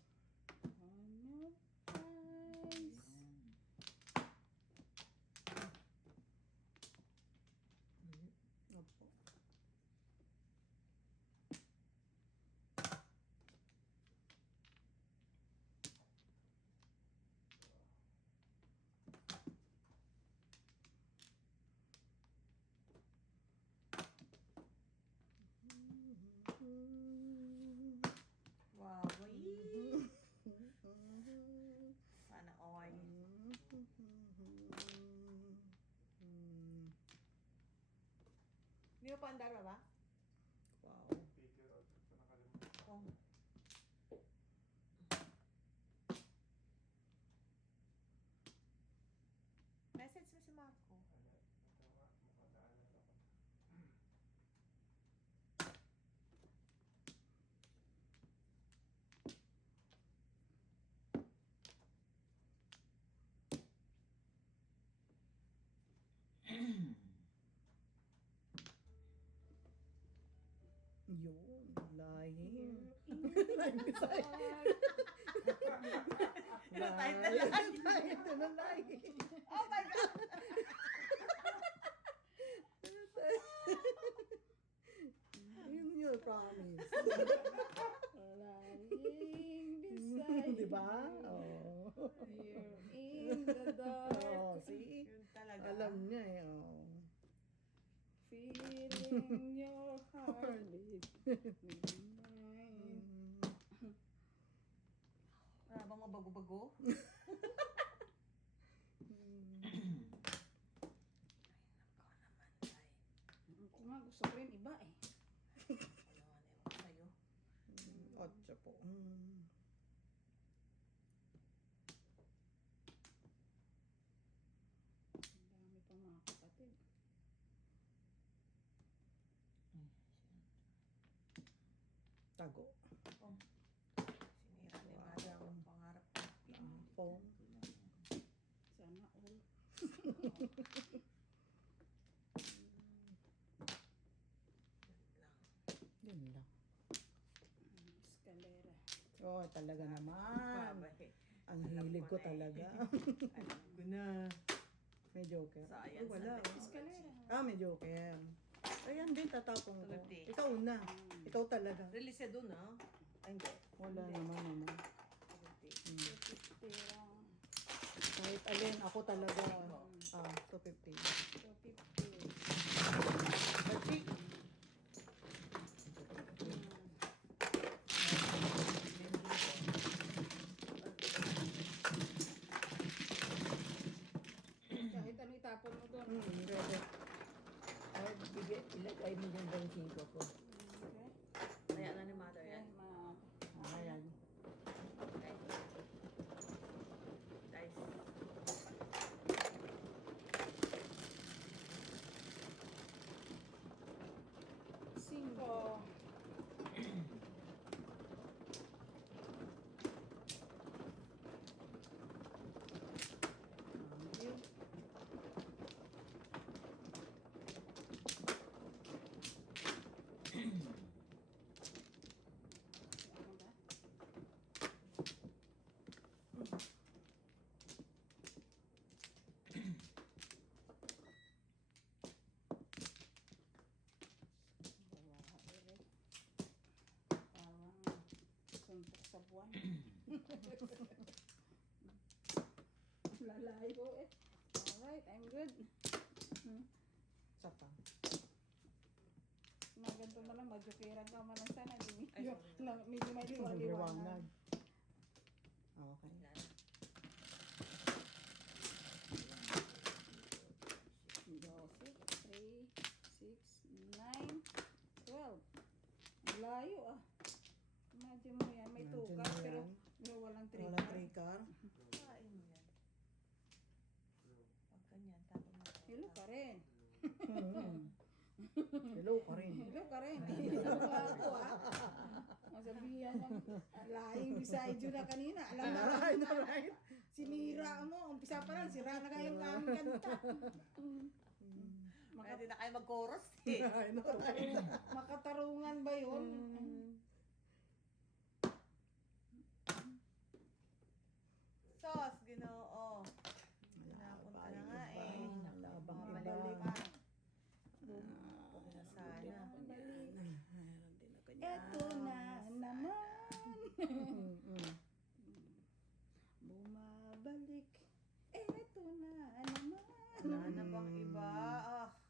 Ano, guys? Opo. Wow. Sana all. Hindi mo pa andar ba? Wow. Oh. Message mo si Marco. Yun. Lying. Lying beside. Pinatay na lang. Ito na lying. Oh my God! Yun yun, promise. Lying beside Di ba? Oh. you in the dark. Oh, see? Yun talaga. Alam niya eh. Oh. Feeling your heartbeat. Mine. Wala bang mabago-bago? Ako nga, gusto ko rin iba eh. Ano nga na yung sa'yo? Otso po. Tago. Sinira ni mother ang pangarap ko. Pong. Sana all. Yun lang. Escalera. Oh, talaga naman. Babay. Ang Alam hilig ko ko na eh. talaga. Alam ko na. May joker. Ay, Science wala. and technology. Escalera. Ah, may joker. Ayan din, tatapong ko. 250. Ikaw na. Ikaw talaga. Release siya dun, ah. Ay, hindi. Wala naman. 250. 250 lang. Kahit alin, ako talaga. 250. 250. Perfect. Kahit ano itapon mo doon. Ready. Ay, ilagay mo dyan ba yung 5 ko? Okay. Kaya na ni mother yan. Ayan. Guys. Guys. Cinco. Thank you. Ano ba? Parang suntok sa buwan. Lalayo eh. Alright, I'm good. Isa pa. Mga ganito na lang, majukiran ka man lang sana. Ay, Medyo may liwanag. Liwanag. Okay. Wala na. 12, 3, 6, 9, 12. Ang layo ah. Imagine mo yan, may Imagine tukar mo pero yan. walang trigger. Walang trigger. Kain mo yan. Pag ganyan, tapos mo. Hello ka rin. Hello ka rin. Hello ka rin. Hello ka ako ah. Masabihan ng lahing beside you na kanina. Alam na Alright, alright. sinira mo. Umpisa pa lang, sira na kayong aming kanta. Pwede na kayo mag-chorus eh. I know, right? Makatarungan ba yun? Sos, ginoo. Wala Napunta pa na rin nga iba. eh. Wala bang iba? Mabalik pa. Sana. Mayroon din ako niya. Eto na naman. Bumabalik. Eto na naman. Wala na bang iba? Ah. Wala bang iba?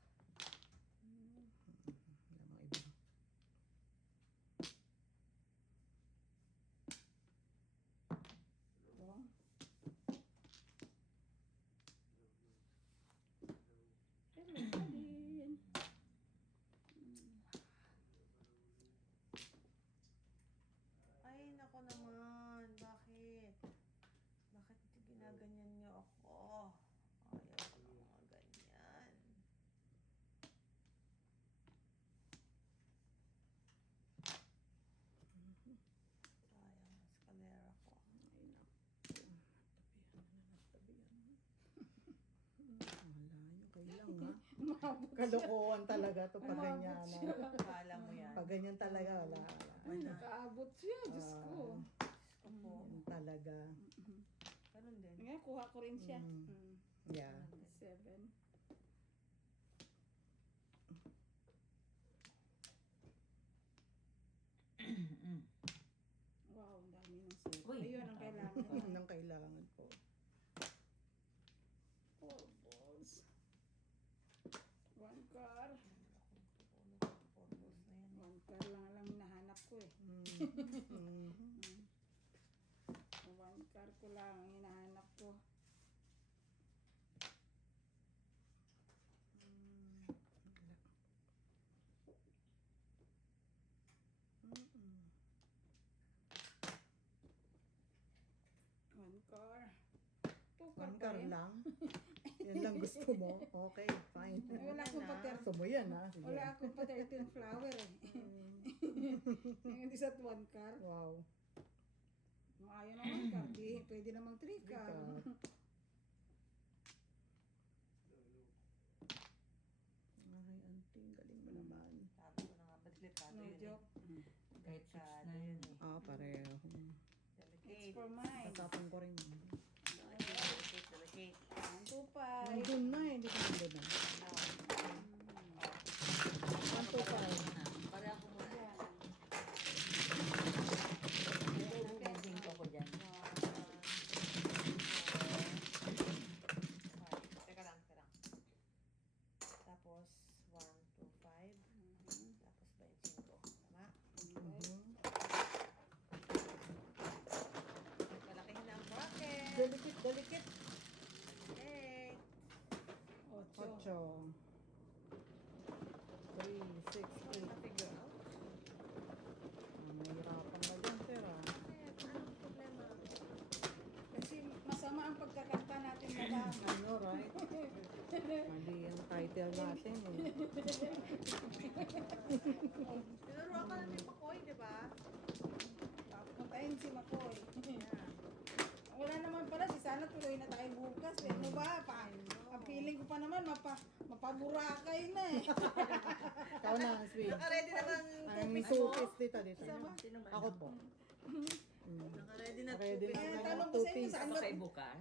Oh. Hello ka din. Ay, nako naman. Bakit? Bakit ginaganyan niyo ako? Ayaw ko ng mga ganyan. Sayang, escalera ko. Ay, naku. Tabihan na. Wala yun. Kailang ha. Kalokohan talaga to pag ganyan. Kala mo yan. Pag ganyan talaga, wala. Ay, nakaabot siya. Diyos ko. Gusto ko. Yan talaga. Ganun din. Nga, kuha ko rin siya. Yeah. 7. Wow, ang dami ng set. Uy, Ayun ang kailangan. Yun ang kailangan po. 4 balls. 1 car. Photos na yan. 1 car lang hinahanap ko eh. Mm. 1 car ko lang ang hinahanap ko. One car. 2 car One pa car rin. lang. Yan lang gusto mo. Okay, fine. Wala akong pa Gusto mo yan ha. Sige. Wala akong pa 13 flower eh. Yung isa at 1 car. Wow. Kung ayaw ng 1 car, di pwede namang 3 car. Ay, auntie, galing mo naman. Sabi ko na nga, ba't delikado No yun eh. joke. Kahit six Delikado na yun yun. eh. Pareho. It's Delicate. for mine. Tatapon ko rin. Delicate. 1, 2, 5. Nandun na eh, hindi ko nandun na. No. 1, 2, 5. Para ako muna. Ayan. Moving ko dyan. Teka lang, teka lang. Tapos, 1, 2, 5. Tapos 25. Tama? Palakihin na ang bracket. Delikit. 8. 8. 3, 6, 8. Na-figure out? Mahirapan na dyan, sir ah. Anong problema? Kasi masama ang pagkakanta natin, madam. I know, right? Mali ang title natin eh. Tinuruan ka natin Makoy, di ba? Papuntahin si Makoy. Yeah. Wala naman pala, si sana tuloy na tayo bukas. Eh. Ano ba? Ang feeling ko pa naman, mapaburakay na eh. Ikaw na, sweet. Naka-ready naman Ang two-piece mo. two-piece dito. Sino ba? Ako po. Naka-ready na Ready two-piece. Kaya na. tanong ko sa inyo, Two-piece. saan Ako ba? kay bukas.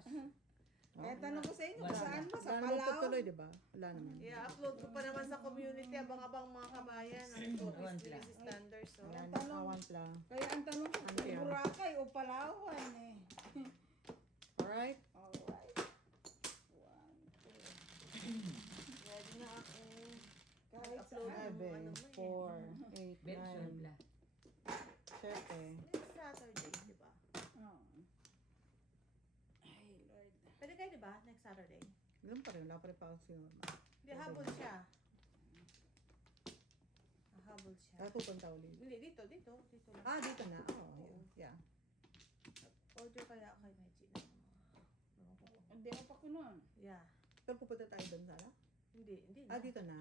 Kaya tanong ko sa inyo, Wala saan ba? Sa Wala naman Palau? tuloy, di ba? Wala naman. I-upload ko pa naman sa community abang-abang mga kabayan ang two-piece Lily standards. So. Wala Tanong. na, awan lang. Kaya ang tanong ko, Ano yan? Boracay o Palawan eh. Alright? Alright. 1, 2. Ready na ako. Kahit Upload saan. mo, ano 7, mo 4, 8, Benson 9, bla. 7. Next Saturday, di ba? Oh. Ay, Lord. Pwede kayo, di ba? Next Saturday. Alam pa rin, wala pa rin pa ako si mama. Hindi, habol siya. Habol siya. Kaya pupunta ulit. Hindi, dito lang. Ah, dito na. Oh, yeah. Order kaya kay Meji na. Hindi ako pa ko nun. Yeah. Pero pupunta tayo doon sana? Hindi na. Ah, dito na.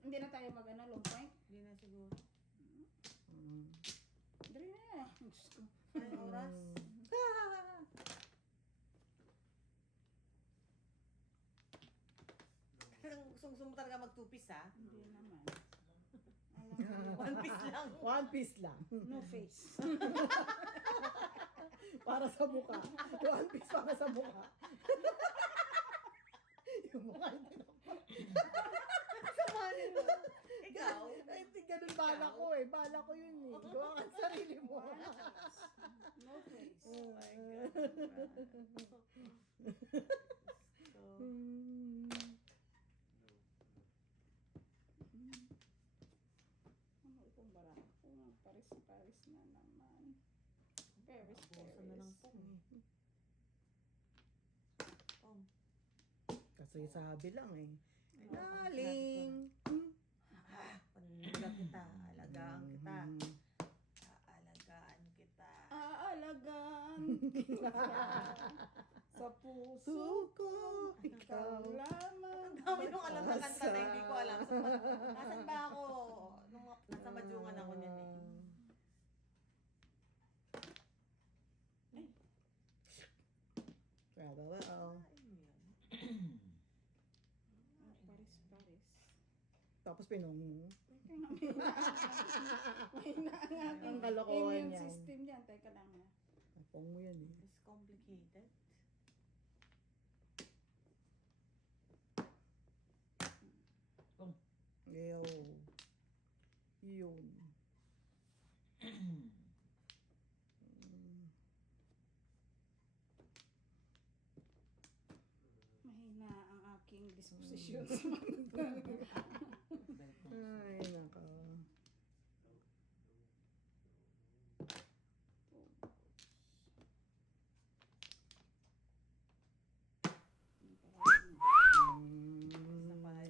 Hindi na tayo mag-ano, long point. Hindi na siguro. Dali na. Diyos ko. Ay, oras. Pero gusto mo talaga mag-two-piece, ha? Hindi naman. Alam mo, One piece lang. One piece lang. no face. Para sa mukha. One piece para sa mukha. Yung mukha hindi na. Samanin mo. Ikaw? Ay, hindi ganun bala ko eh. Bala ko yun eh. Gawa ka sa sarili mo. No face. Oh my God. So, Ano itong bara? Paris na naman. Paris. bukasan na lang pong eh. Kasi sabi lang eh. Ay, Galing. Panila kita. Alagaan kita. Aalagaan kita. Aalagaan kita sa puso Suko. ikaw lamang. Ang dami nung alam na kanta na hindi ko alam. So, nasan ba ako? Nung nasa Madyungan ako niyan eh. Well. Ayun yun. Paris. Tapos pinong mo. Mahina ang aking Ang kalokohan immune yan. system yan. Teka lang ha. Napong mo yan eh. It's complicated. Ew. Yun. Mahina ang aking disposisyon. Ay, naka.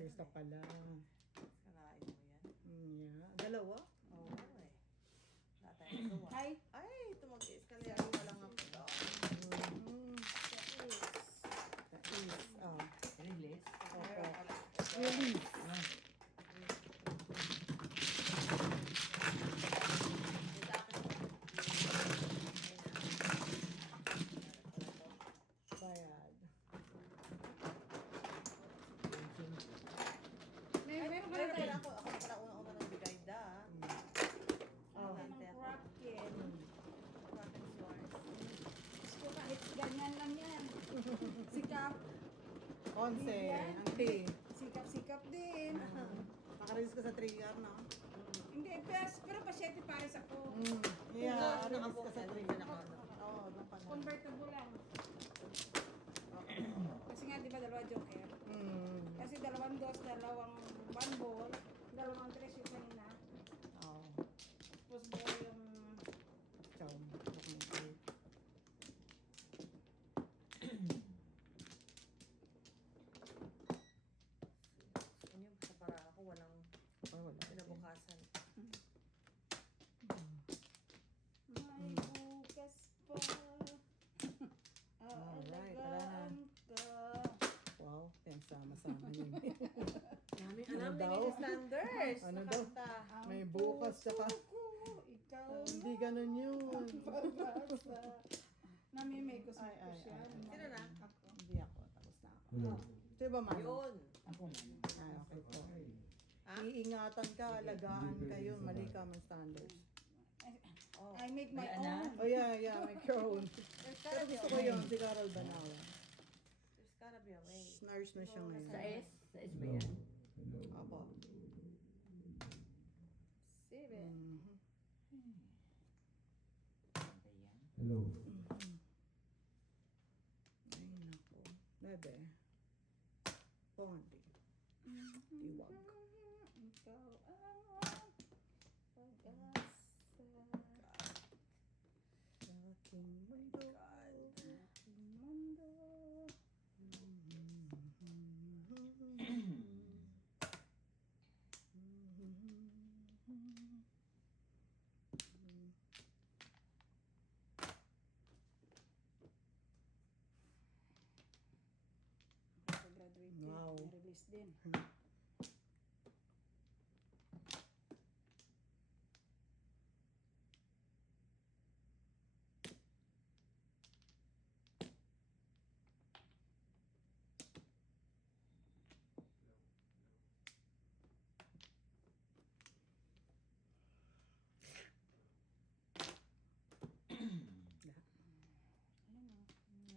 Gusto pala. Kanain mo yan. Yeah. Dalawa? Oo eh. Natay na gawa. Hi. Ay, tumag-is ka lang. Wala lang ako daw. Tais. Oh. Release. Opo. Meron ka lang. Release. Ah. Onse, Yan. ang T. Sikap-sikap din. Nakarelease ka sa 3R, no? Hindi, pero pasyente pares ako. Yeah, release ka Nakabox sa na 3R. naka- Oo, doon pa na. Convertible lang. Kasi nga, di ba, dalawa joker? Kasi dalawang dos, dalawang one ball, dalawang tres yung kanina. Oo. Tapos ball yung... Chow. Yun yung sa paraan ako, walang Oh, wala. kinabukasan. May bukas pa. Alright, Aalagaan ka. Wow, yan sama-sama yun. Dami Ano alam daw? ni Slanders. Ano na daw? kanta. Ang May bukas tsaka... puso ko, ikaw Hindi ganun yun. pag-asa. Namimekos mo Ay, ko ay, siya. ay. Sino na? Ako. Hindi ako, tapos na ako. Sino ba, Mano? Yun. Ako man. Ah, okay po. Ha? Iingatan ka, alagaan ka yun, mali ka man standards. Oh. I make my Wala na? own. Oh yeah, make your own. There's Pero gotta be gusto a ko way. yun, si Carol Banawa. There's gotta be a way. Nurse na siya ngayon. Sa S? Sa S ba yan? Apo. Seven. Mhm. Ano yan? Hello. Ay, nako. Bebe. Pondi. Tiwag. Ikaw ang pag-asa. Sa aking mundo. Mundo. Graduate Wow. release din.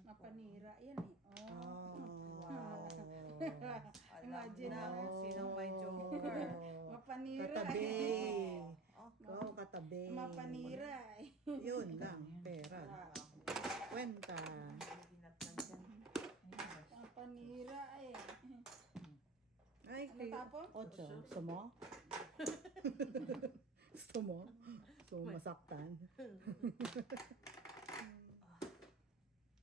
Mapanira yan eh. Oh. Wow. Alam Imagine na mo. kung sinong may joker. Mapanira Katabi. eh. Oh, Wow, katabi. Mapanira eh. Yun lang, pera. Kwenta. ginat lang dyan. Mapanira eh. Ay, Ano tapon? Ocho. Gusto mo? Gusto mo? Gusto mo masaktan?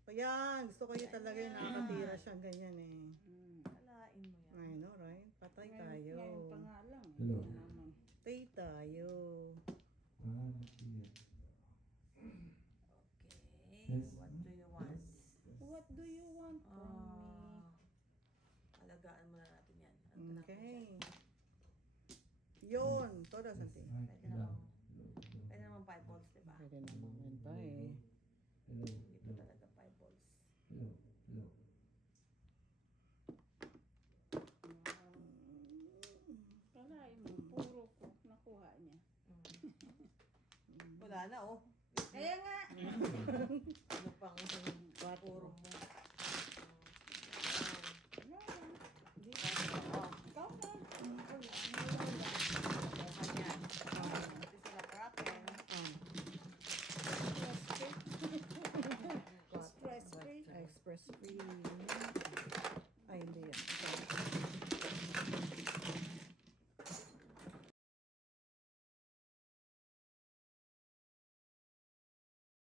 Ayan, gusto ko yun talaga yung nakakatira siyang ganyan eh. Alain mo yan. I know, right? Patay tayo. Ngayon pa nga lang. Hello. Naman. Patay tayo. Okay. Yes. What do you want? What do you want from me? Alagaan mo na natin yan. Ano na po Okay. dyan? Yun, todo something. Pwede naman 5 balls, diba? Pwede naman yun pa eh. Dito talaga 5 balls. Kalahin mo, puro ko. Nakuha niya. Wala na, oh. Kaya nga. Ano pang puro mo? Wala. Hindi pa. Oh, Ikaw na. Wala. kanya. Ito sila kraken. Stress free. Express free.